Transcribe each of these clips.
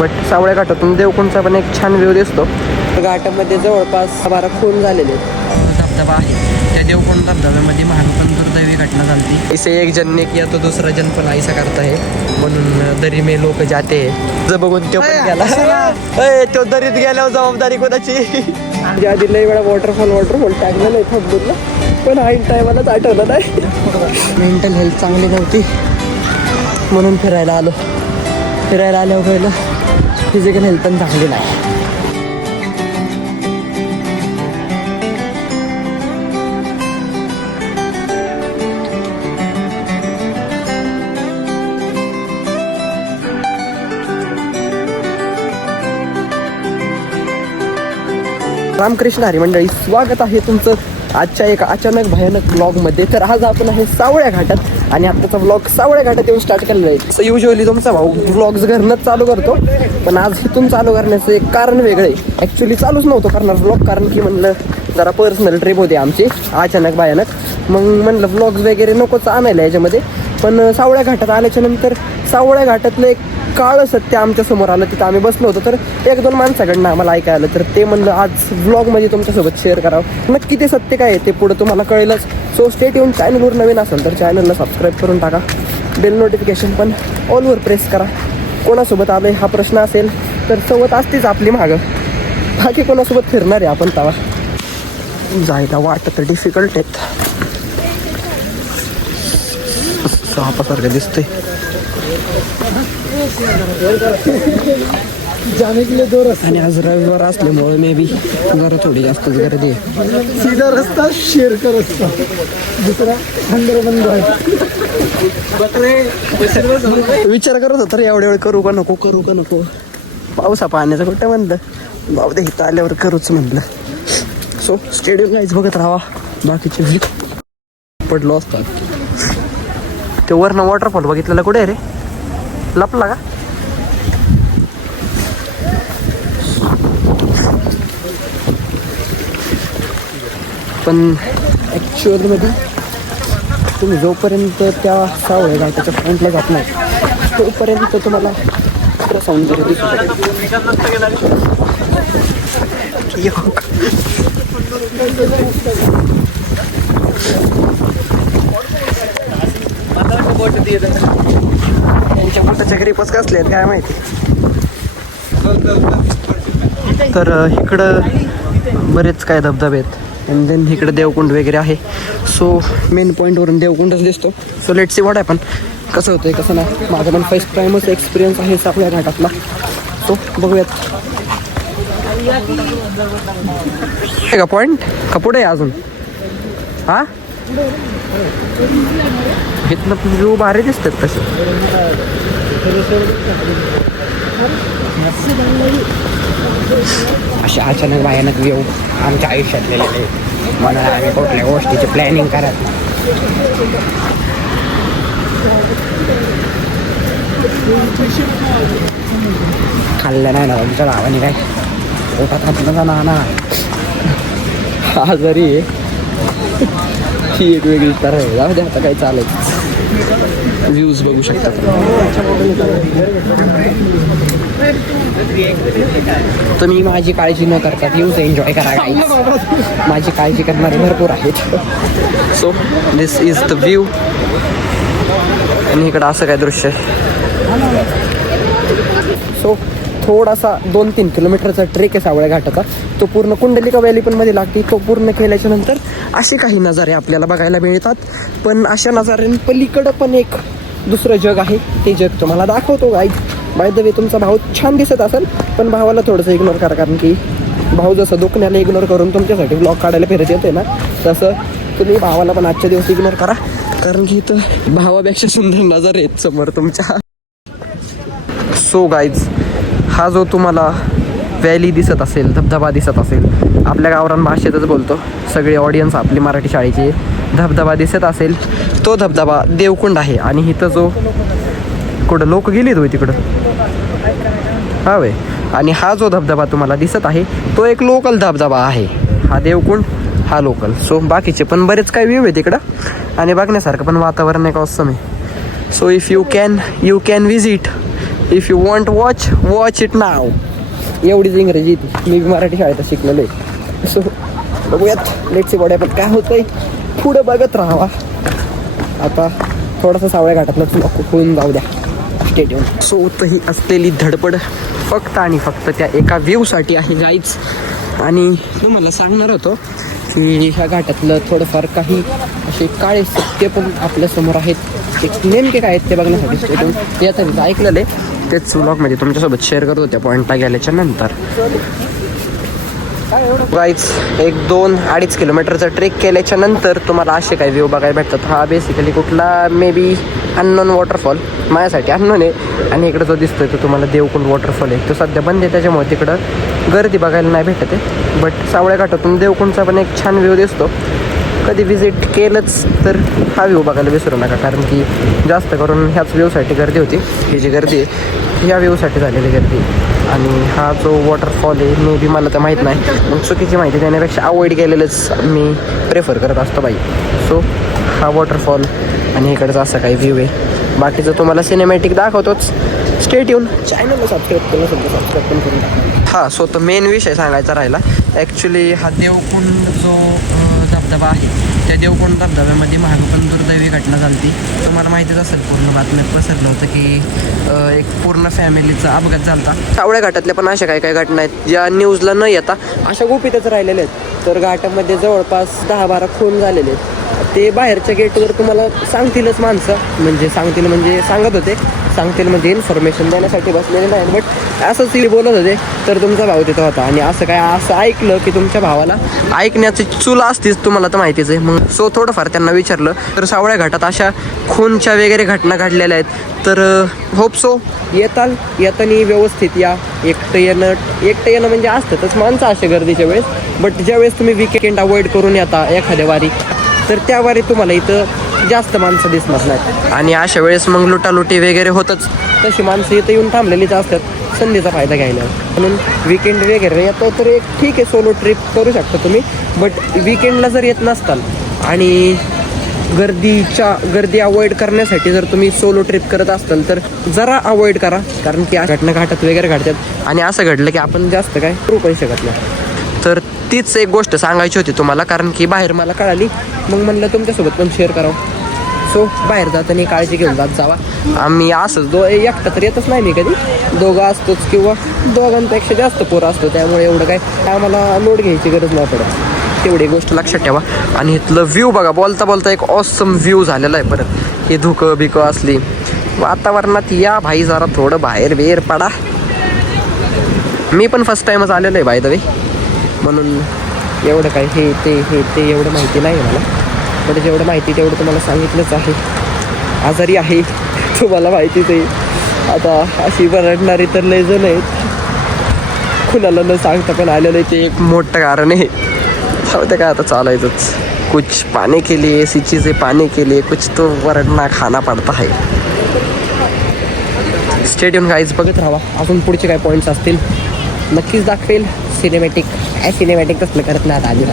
But सावळ्या घाटातून देवकुंडचा पण एक छान व्ह्यू दिसतो. घाटामध्ये जवळपास 12 खून झालेले. धबधबा आहे त्या देवकुंड धबधब्यामध्ये महान दुर्दैवी घटना झाली. इसे एक जन ने किया तो दूसरा जन पण ऐसा करता है, म्हणून दरी में लोक जाते है. जर बघून तो पण गेला, तो दरीत गेल्यावर जबाबदारी कोणाची. आधी लई वेळा वॉटरफॉल टाकलेलं आहे थांबूनला, पण ऐन टायमालाच आठवलं नाही. मेंटल हेल्थ चांगली नव्हती म्हणून फिरायला आल्यावर पहिलं फिजिकल हेल्थ पण चांगली नाही. रामकृष्ण हरी मंडळी, स्वागत आहे तुमचं आजच्या एका अचानक भयानक ब्लॉगमध्ये. तर आज आपण आहे सावळ्या घाटात आणि आत्ताचा ब्लॉग सावळ्या घाटात येऊन स्टार्ट केलेला आहे. सो युजली तुमचा भाऊ ब्लॉग्स घरनंच चालू करतो, पण आज इथून चालू करण्याचं एक कारण वेगळं आहे. ॲक्च्युली चालूच नव्हतं करणार ब्लॉग, कारण की म्हणलं जरा पर्सनल ट्रिप होती आमची अचानक भयानक. मग म्हणलं ब्लॉग्स वगैरे नकोच आणायला याच्यामध्ये. पण सावळ्या घाटात आल्याच्या नंतर सावळ्या घाटातलं एक काळं सत्य आमच्या समोर आलं. तिथं आम्ही बसलो होतो, तर 1-2 माणसाकडनं आम्हाला ऐकायला आलं. तर ते म्हणलं आज व्लॉगमध्ये तुमच्यासोबत शेअर करावं. नक्की ते सत्य काय आहे ते पुढं तुम्हाला कळेलच. So stay tune. चॅनलवर नवीन असेल तर चॅनलला सबस्क्राईब करून टाका. बेल नोटिफिकेशन पण ऑलवर प्रेस करा. कोणासोबत आलं हा प्रश्न असेल तर सोबत असतेच आपली मागं, बाकी कोणासोबत फिरणार आहे आपण तवा. जायला वाटत तर डिफिकल्ट आहेत. सापासारखं दिसतंय. आणि आज रविवार असल्यामुळे मे बी जरा थोडी जास्तच गर्दी आहे. सीधा रस्ता शेअर कर रस्ता दुसरा बंद आहे. विचार करत होता एवढ्या वेळ करू का नको. पावसा पाण्याचं कुठं म्हणलं, बाबा ते इथं आल्यावर करूच म्हणलं. सो स्टेडियम लाईच बघत राहा. बाकीचे पडलो असतात. ते वरनं वॉटरफॉल बघितलेला कुठे आहे रे, लपला का? पण ॲक्च्युअलमध्ये तुम्ही जोपर्यंत त्या सावळ्या घाटाच्या फ्रंटला जात नाही तोपर्यंत तुम्हाला खरं सौंदर्य दिसू त्यांच्या पोटाच्या ग्रीपच कसले आहेत काय माहिती. तर इकडं बरेच काय धबधबे आहेत आणि देन इकडं देवकुंड वगैरे आहे. सो मेन पॉईंटवरून देवकुंडच दिसतो. So let's see what happen. कसं होतंय कसं नाही, माझा पण फर्स्ट टाईमच एक्सपिरियन्स आहे सावळ्या घाटातला. सो बघूयात. आहे का पॉईंट का पुढे आहे अजून? हां इथनं व्ह्यू भारी दिसतात तसे. अशा अचानक भयानक व्ह्यू आमच्या आयुष्यातले म्हणून आम्ही कुठल्या गोष्टीची प्लॅनिंग करत नाही. खाल्लं नाही ना तुमच्या भावाने काय पोटात हातला ना आजारी आहे. ही एक वेगळी तर आहे. जाऊ दे आता काय चालत. व्ह्यूज बघू शकतात तुम्ही. माझी काळजी न करता व्ह्यूज एन्जॉय करा गाईज. माझी काळजी करणारे भरपूर आहेत. So this is the view. आणि इकडं असं काय दृश्य आहे. सो थोडासा 2-3 किलोमीटरचा ट्रेक आहे सावळ्या घाटाचा. तो पूर्ण कुंडलिका व्हॅली पण मध्ये लागते. तो पूर्ण केल्याच्या नंतर असे काही नजारे आपल्याला बघायला मिळतात. पण अशा नजाऱ्यांपलीकडं पण एक दुसरं जग आहे. ते जग तुम्हाला दाखवतो गाईज. बाय द वे तुमचा भाऊ छान दिसत असेल, पण भावाला थोडंसं इग्नोर करा, कारण की भाऊ जसं दुखण्याला इग्नोर करून तुमच्यासाठी ब्लॉग काढायला फिरत येते ना, तसं तुम्ही भावाला पण आजच्या दिवस इग्नोर करा, कारण की इथं भावापेक्षा सुंदर नजारे आहेत समोर तुमच्या. सो गाईज, हा जो तुम्हाला व्हॅली दिसत असेल, धबधबा दिसत असेल, आपल्या गावरान भाषेतच बोलतो, सगळे ऑडियन्स आपली मराठी शाळेची, धबधबा दिसत असेल तो धबधबा देवकुंड आहे. आणि इथं जो कुठं लोक गेलीत होय तिकडं हा वे. आणि हा जो धबधबा तुम्हाला दिसत आहे तो एक लोकल धबधबा आहे. हा देवकुंड, हा लोकल. सो बाकीचे पण बरेच काही व्ह्यू आहे तिकडं आणि बघण्यासारखं पण वातावरण एक ऑसम आहे. So if you can visit if you want watch it नाव. एवढीच इंग्रजी ती, मी मराठी शाळेत शिकलेलो आहे. सो बघूयात लेट्स सी बॉडी पण काय होतंय. पुढं बघत राहावा. आता थोडासा सावळ्या घाटातलं होऊन जाऊ द्या स्टेडियम. सो ही असलेली धडपड फक्त आणि फक्त त्या एका व्ह्यूसाठी आहे गाईज. आणि तुम्हाला सांगणार होतो की ह्या घाटातलं थोडंफार काही असे काळे सत्य पण आपल्यासमोर आहेत. ते नेमके काय आहेत ते बघण्यासाठी स्टेडियम याचं ऐकलेलं आहे. तेच व्लॉगमध्ये तुमच्यासोबत शेअर करत होत्या पॉईंटला गेल्याच्या नंतर. गाईज 1-2-2.5 किलोमीटरचा ट्रेक केल्याच्या नंतर तुम्हाला असे काही व्ह्यू बघायला भेटतात. हा बेसिकली कुठला मे बी अननोन वॉटरफॉल, माझ्यासाठी अननोन आहे. आणि इकडं जो दिसतोय तो तुम्हाला देवकुंड वॉटरफॉल आहे. तो सध्या बंद आहे त्याच्यामुळे तिकडं गर्दी बघायला नाही भेटत आहे. बट सावळ्या घाटातून देवकुंडचा पण एक छान व्ह्यू दिसतो. कधी विजिट केलंच तर हा व्ह्यू बघायला विसरू नका, कारण की जास्त करून ह्याच व्ह्यूसाठी गर्दी होती. ही जी गर्दी आहे ह्या व्ह्यूसाठी झालेली गर्दी. आणि हा जो वॉटरफॉल आहे मे बी मला तर माहीत नाही, मग चुकीची माहिती देण्यापेक्षा अवॉइड केलेलंच मी प्रेफर करत असतो बाई. सो हा वॉटरफॉल आणि इकडचा असा काही व्ह्यू आहे. बाकीचं तुम्हाला सिनेमॅटिक दाखवतोच. स्टेट येऊन चॅनलला सबस्क्राईब केलं सध्या सबस्क्राईब पण करून टाका. हां, सो तो मेन विषय सांगायचा राहिला. ॲक्च्युली हा देवकुंड जो धबधबा आहे त्या देवकुंड धबधब्यामध्ये मागं पण दुर्दैवी घटना झाली. तुम्हाला माहितीच असेल, पूर्ण बातम्यात पसरलं होतं की एक पूर्ण फॅमिलीचा अपघात झाला होता. सावळ्या घाटातल्या पण अशा काही काही घटना आहेत ज्या न्यूजला न येता अशा गुपितच राहिलेल्या आहेत. तर घाटामध्ये जवळपास 10-12 खून झालेले आहेत. ते बाहेरच्या गेटवर तुम्हाला सांगतीलच माणसं, म्हणजे सांगतील म्हणजे इन्फॉर्मेशन देण्यासाठी बसलेले नाही. बट असंच ते बोलत होते तर तुमचा भाऊ तिथं होता आणि असं ऐकलं की तुमच्या भावाला ऐकण्याची चूल असतीच, तुम्हाला तर माहितीच आहे. मग सो थोडंफार त्यांना विचारलं तर सावळ्या घाटात अशा खूनच्या वगैरे घटना घडलेल्या आहेत. तर होप सो येतानी व्यवस्थित या. एकटं येणं म्हणजे असतातच माणसं अशा गर्दीच्या वेळेस. बट ज्यावेळेस तुम्ही विकेंड अवॉइड करून येता एखाद्या वारी, तर त्या वारी तुम्हाला इथं जास्त माणसं दिसणार नाहीत. आणि अशा वेळेस मग लुटालुटी वगैरे होतच. तशी माणसं इथं येऊन थांबलेलीच असतात संधीचा फायदा घ्यायला. म्हणून विकेंड वगैरे येतं तर एक ठीक आहे, सोलो ट्रिप करू शकता तुम्ही. बट विकेंडला जर येत नसताल आणि गर्दी अवॉइड करण्यासाठी जर तुम्ही सोलो ट्रिप करत असाल तर जरा अवॉइड करा, कारण की घटना घाटात वगैरे घडतात आणि असं घडलं की आपण जास्त काय करू पण शकत नाही. तर तीच एक गोष्ट सांगायची होती तुम्हाला, कारण की बाहेर मला कळाली, मग म्हणलं तुमच्यासोबत पण शेअर करावं. सो बाहेर जाताना काळजी घेऊन जावा. आम्ही असंच एकटा तर येतच नाही मी कधी, दोघं असतोच किंवा दोघांपेक्षा जास्त पोरं असतो, त्यामुळे एवढं काय आम्हाला लोड घ्यायची गरज नाही पडत. तेवढी गोष्ट लक्षात ठेवा. आणि इथलं व्ह्यू बघा, बोलता एक ऑसम व्ह्यू झालेला आहे. परत हे धुकं बिकं असली वातावरणात या भाई, जरा थोडं बाहेर पडा. मी पण फर्स्ट टाईमच आलेलो आहे बाय द वे, म्हणून एवढं काय हे ते एवढं माहिती नाही मला. पण जेवढं माहिती तेवढं तुम्हाला सांगितलंच आहे. आजारी आहे तुम्हाला माहितीच आहे. आता अशी बरडणारी तर लय जण आहेत, कुणाला न सांगता पण आलेलं आहे, ते एक मोठं कारण आहे. होतं काय आता चालायचंच. कुछ पाने के लिए ऐसी चीज़ें पाने के लिए कुछ तो वरडना खाना पडता है. स्टेडियम गाईज बघत राहा, अजून पुढचे काय पॉईंट्स असतील नक्कीच दाखवेल. सिनेमॅटिक तसलं करत नाही आता आधी.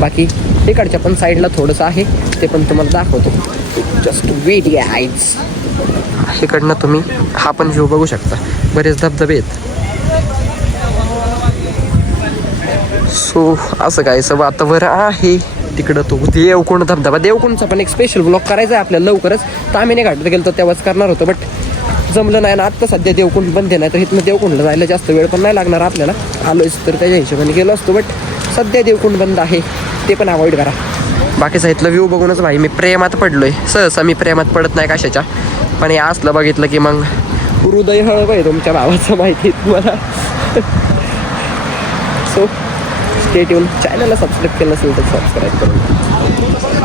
बाकी तिकडच्या पण साईडला थोडंसं आहे, ते पण तुम्हाला दाखवतो. Just wait guys. इकडनं तुम्ही हा पण व्ह्यू बघू शकता. बरेच धबधबे आहेत. सो असं काय वातावरण आहे तिकडं. तो देवकुंड धबधबा, देवकुंडचा पण एक स्पेशल ब्लॉग करायचा आहे आपल्याला लवकरच. तामिनी घाटात गेलो तर तेव्हाच करणार होतो, बट जमलं नाही ना. आत्ता सध्या देवकुंड बंद नाही, तर इथनं देवकुंडला जायला जास्त वेळ पण नाही लागणार आपल्याला. आलोच तर त्याच्या हिशोबाने गेलो असतो, बट सध्या देवकुंड बंद आहे, ते पण अवॉइड करा. बाकीचं इथलं व्ह्यू बघूनच भाई मी प्रेमात पडलोय. सहसा मी प्रेमात पडत नाही कशाच्या, पण हे असलं बघितलं की मग हृदय हळव आहे तुमच्या भावाचं, माहिती आहे तुम्हाला. So stay tune. चॅनलला सबस्क्राईब केलं असेल तर सबस्क्राईब करून.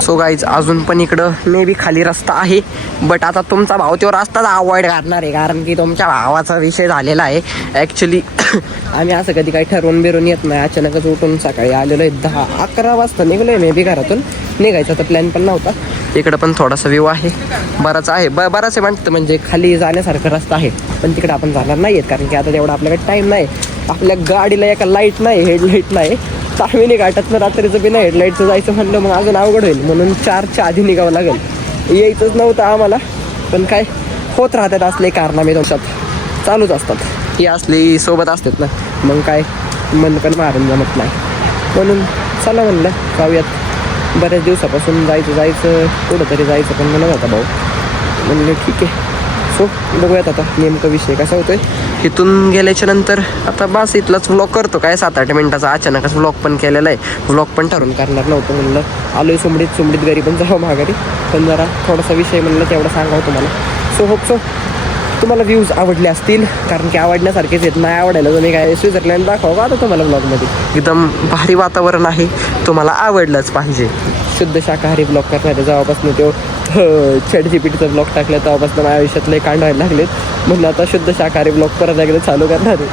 सो गाईज अजून पण इकडं मे बी खाली रस्ता आहे, बट आता तुमचा भाव तो रस्ताच अवॉइड करणार आहे, कारण की तुमच्या भावाचा विषय झालेला आहे. ॲक्च्युली आम्ही असं कधी काही ठरवून बिरून येत नाही. अचानकच उठून सकाळी आलेलो आहे. 10-11 वाजता निघलो आहे मे बी घरातून. निघायचा तर प्लॅन पण नव्हता. इकडं पण थोडासा व्ह्यू आहे, बराच आहे. बराच आहे म्हणतं, म्हणजे खाली जाण्यासारखा रस्ता आहे, पण तिकडे आपण जाणार नाही आहेत, कारण की आता तेवढा आपल्याकडे टाईम नाही. आपल्या गाडीला एका लाईट नाही, हेडलाईट नाही. तामिनी घाटातनं रात्रीचं बिना हेडलाईटचं जायचं म्हणलं मग अजून अवघड होईल, म्हणून 4च्या आधी निघावं लागेल. यायचंच नव्हतं आम्हाला, पण काय होत राहतात असले कारनामे तुमच्यात. चालूच असतात. ही असली सोबत असतात ना, मग काय मन पण मारून जमत नाही. म्हणून चला म्हणलं जाऊयात. बऱ्याच दिवसापासून जायचं कुठंतरी जायचं पण म्हणत होता भाऊ. म्हणलं ठीक आहे. सो बघूयात आता नेमका विषय कसा होतोय. इथून गेल्याच्या नंतर आता बस इथलाच व्लॉग करतो काय 7-8 मिनिटाचा. अचानकच व्लॉग पण केलेला आहे. व्लॉग पण ठरवून करणार नव्हतं. म्हणलं आलोय सुमडीत घरी पण जावं माघारी. पण जरा थोडासा विषय म्हणलं तेवढा सांगावं तुम्हाला. सो होप सो तुम्हाला व्ह्यूज आवडले असतील, कारण की आवडण्यासारखेच आहेत. नाही आवडायला तुम्ही काय स्वित्झर्लंड दाखवा आता तुम्हाला ब्लॉगमध्ये. एकदम भारी वातावरण आहे, तुम्हाला आवडलंच पाहिजे. शुद्ध शाकाहारी ब्लॉग करणारे जेव्हापासून तो ChatGPTचा ब्लॉग टाकला तेव्हापासून माझ्या आयुष्यातले कांड व्हायला लागलेत. म्हणून आता शुद्ध शाकाहारी ब्लॉग परत एकदा चालू करणार आहे.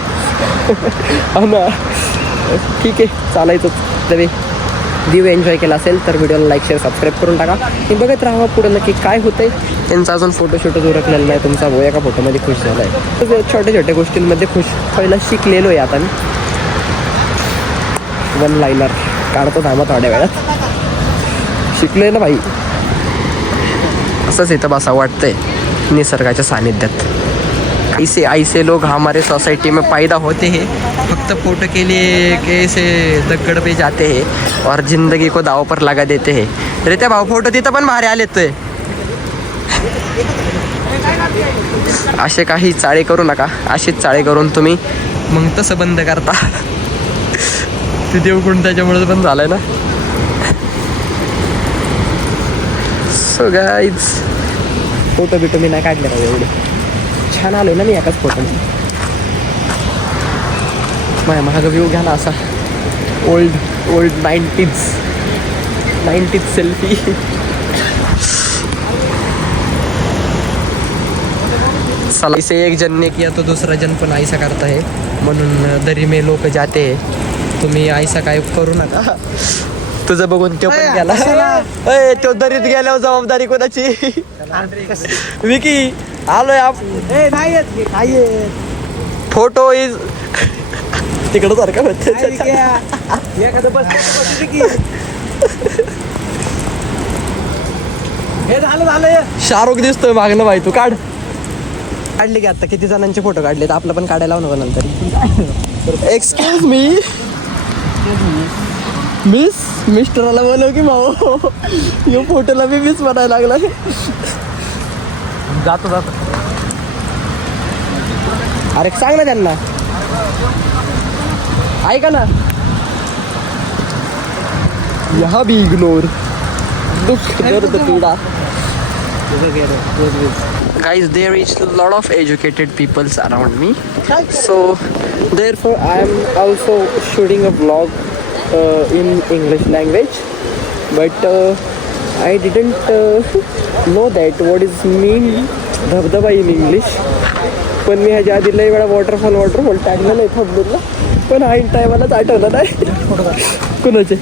ना ठीक आहे, चालायचंच. तरी व्ह्यू एन्जॉय केला असेल तर व्हिडिओला लाईक शेअर सबस्क्राईब करून टाका. हे बघत राहा पुढे नक्की काय होतंय. त्यांचा अजून फोटोशूटच उरकलेला नाही. तुमचा भाऊ एका फोटोमध्ये खुश झाला आहे. तर छोट्या छोट्या गोष्टींमध्ये खुश व्हायला शिकलेलो आहे आता मी. वन लाईनर काढतो थांबा थोड्या वेळात. शिकलोय ना भाई. असंच इथं बसा वाटतंय निसर्गाच्या सानिध्यात. ऐसे लोग हमारे सोसाइटी में पैदा होते हैं, फक्त फोटो के लिए कैसे दगड़ पे जाते हैं और जिंदगी को दाव पर लगा देते हैं. रे त्या भाऊ फोटो तिथं पण भारी आलेत. ते असे काही चाळे करू नका. असेच चाळे करून तुम्ही मग तसं बंद करता. ते देवकुंड त्याच्यामुळे बंद झालंय ना. सो गाईज फोटो बिटो मी नाही काढले पाहिजे एवढे. छान आलो ना मी एकाच फोटोमध्ये. माझ्या महाग व्ह्यू घ्या ना असा ओल्ड 90s सेल्फी. साला इसे एक जन ने किया तो दूसरा जन पण ऐसा करता है, म्हणून दरी में लोक जाते है. तुम्ही ऐसा काय करू नका. तुझं बघून तो पण गेला. तो दरीत गेल्यावर जबाबदारी कोणाची. विकी आलोय फोटो इज तिकडं सारखा शाहरुख दिसतोय मागणं. भाई तू काढली की आता किती जणांचे फोटो काढले. आपलं पण काढायला लावू नका नंतर. एक्सक्यूज मी मिस्टरला बोलव की भाऊ. यो फोटोला मी मिस म्हणायला लागला. जातो अरे सांग ना त्यांना. ऐका ना. यहा भी इग्नोर दुःख दर्द पीडा. Guys, there is a lot of educated peoples around me, so therefore I am also shooting a vlog in English language, but I didn't know that what is mean धबधबा in English. पण मी ह्याच्या आधी लई वेळा waterfall टाकलेलं आहे थंबनेलला, पण ऐन टायमालाच आठवलं नाही. कुणाचे?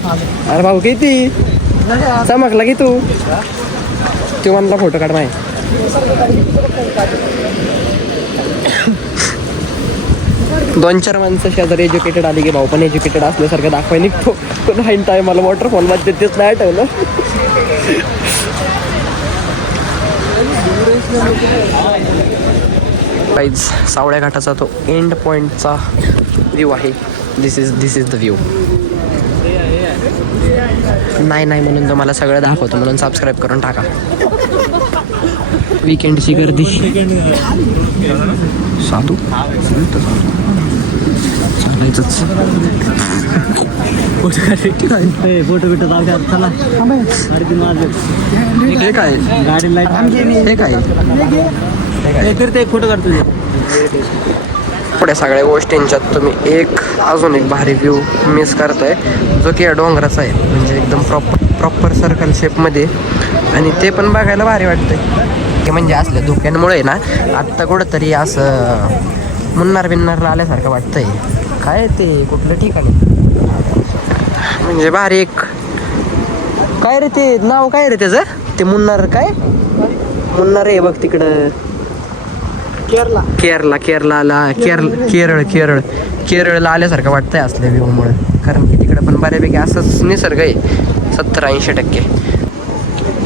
अरे भाऊ किती चमकला की तू. तो म्हणला फोटो काढ माय. दोन चार माणसं शेजारी एज्युकेटेड आली की भाऊ पण एज्युकेटेड असल्यासारखं दाखवाय निघतो. पण हाईन टाइम मला वॉटरफॉल मध्ये तेच नाही आठवलं. गाईज सावळ्या घाटाचा तो एंड पॉइंटचा व्ह्यू आहे. दिस इज द व्ह्यू. नाही म्हणून तुम्हाला सगळं दाखवतो, म्हणून सबस्क्राईब करून टाका. वीकेंडची गर्दी साधू चालायचंच. फोटो बिटो चला. हे काय गाडी लाईट हे काय एक फोटो काढतो. पुढे सगळ्या गोष्टींच्यात तुम्ही अजून एक भारी व्ह्यू मिस करताय, जो की या डोंगराचा आहे. म्हणजे एकदम प्रॉपर सर्कल शेपमध्ये, आणि ते पण बघायला भारी वाटतंय. ते म्हणजे असल्या धुक्यांमुळे ना आत्ता कुठंतरी असं मुन्नार आल्यासारखं वाटतंय. काय ते कुठलं ठिकाणी म्हणजे भारी एक काय रे ते नाव काय रे त्याचं, ते मुन्नार काय मुन्नार आहे बघ तिकडं. केरळला आल्यासारखं वाटतंय असल्या व्ह्यूमुळे. कारण की तिकडे पण बऱ्यापैकी असंच निसर्ग आहे 70-80%.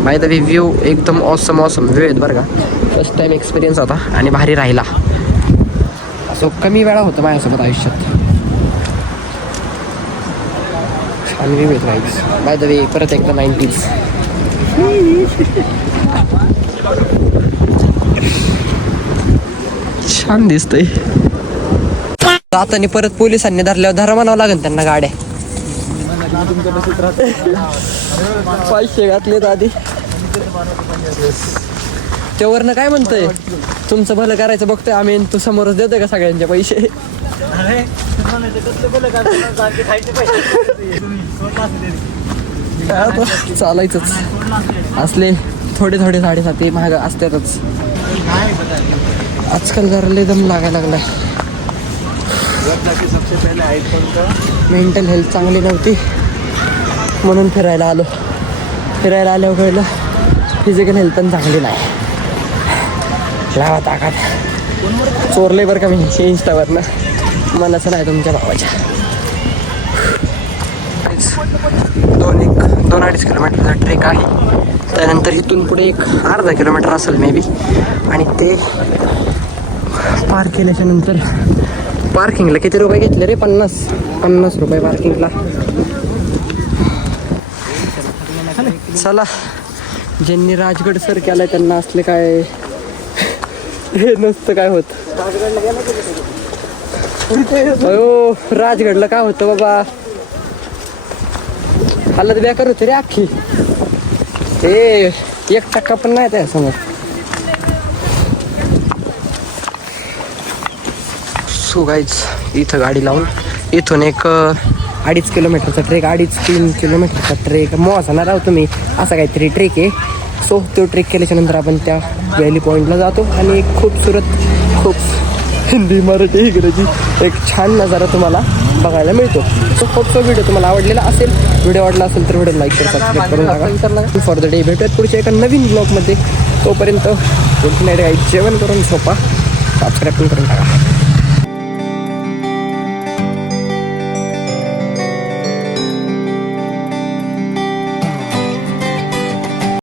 बाय द वे व्ह्यू एकदम ऑसम व्ह्यू आहेत बरं का. फर्स्ट टाइम एक्सपिरियन्स होता आणि भारी राहिला. असं कमी वेळा होतं माझ्यासोबत आयुष्यात. छान व्ह्यू येत राहील. बाय द वे परत एकदा 90s. छान दिसतंय. आता परत पोलिसांनी धरल्यावर धरा म्हणावं लागेल त्यांना गाड्या. पैसे घातलेत आधी. त्यावरनं काय म्हणतंय, तुमचं भलं करायचं बघतोय आम्ही, तू समोरच देतोय का सगळ्यांचे पैसे. चालायचंच असले थोडे थोडे 7.5 महाग असतातच. आजकाल जरा लय दम लागायला लागलाय. मेंटल हेल्थ चांगली नव्हती म्हणून फिरायला आलो. फिरायला आल्यावर कळलं फिजिकल हेल्थ पण चांगली नाही. लावा ताकात. चोरले बरं का मी इंस्टावरनं, मनाचं नाही तुमच्या भावाच्या. 2-2.5 किलोमीटरचा ट्रेक आहे. त्यानंतर इथून पुढे एक अर्धा किलोमीटर असेल मे बी. आणि ते पार केल्याच्या नंतर पार्किंगला किती रुपये घेतले रे? 50 रुपये पार्किंगला. चला, ज्यांनी राजगड सर केलाय त्यांना असले काय हे नसतं काय होत. हो, राजगडला काय होतं बाबा, हालत बेकार होते रे अख्खी. ते 1% पण नाही त्यासमोर. सो गाईज, इथं गाडी लावून इथून एक 2.5 किलोमीटरचा ट्रेक, 2.5-3 किलोमीटरचा ट्रेक मोजणार आहोत तुम्ही, असा काहीतरी ट्रेक आहे. सो तो ट्रेक केल्याच्या नंतर आपण त्या व्हॅली पॉईंटला जातो आणि एक खूप हिंदी मराठी इंग्रजी एक छान नजारा तुम्हाला बघायला मिळतो. सो होपसो व्हिडिओ तुम्हाला आवडलेला असेल. व्हिडिओ आवडला असेल तर व्हिडिओ लाईक करा, सबस्क्राईब करून टाका. फॉर द डे भेटूयात पुढच्या एका नवीन ब्लॉगमध्ये. तोपर्यंत गुड नाईट गाईज. जेवण करून झोपा, सबस्क्राईब पण करून टाका.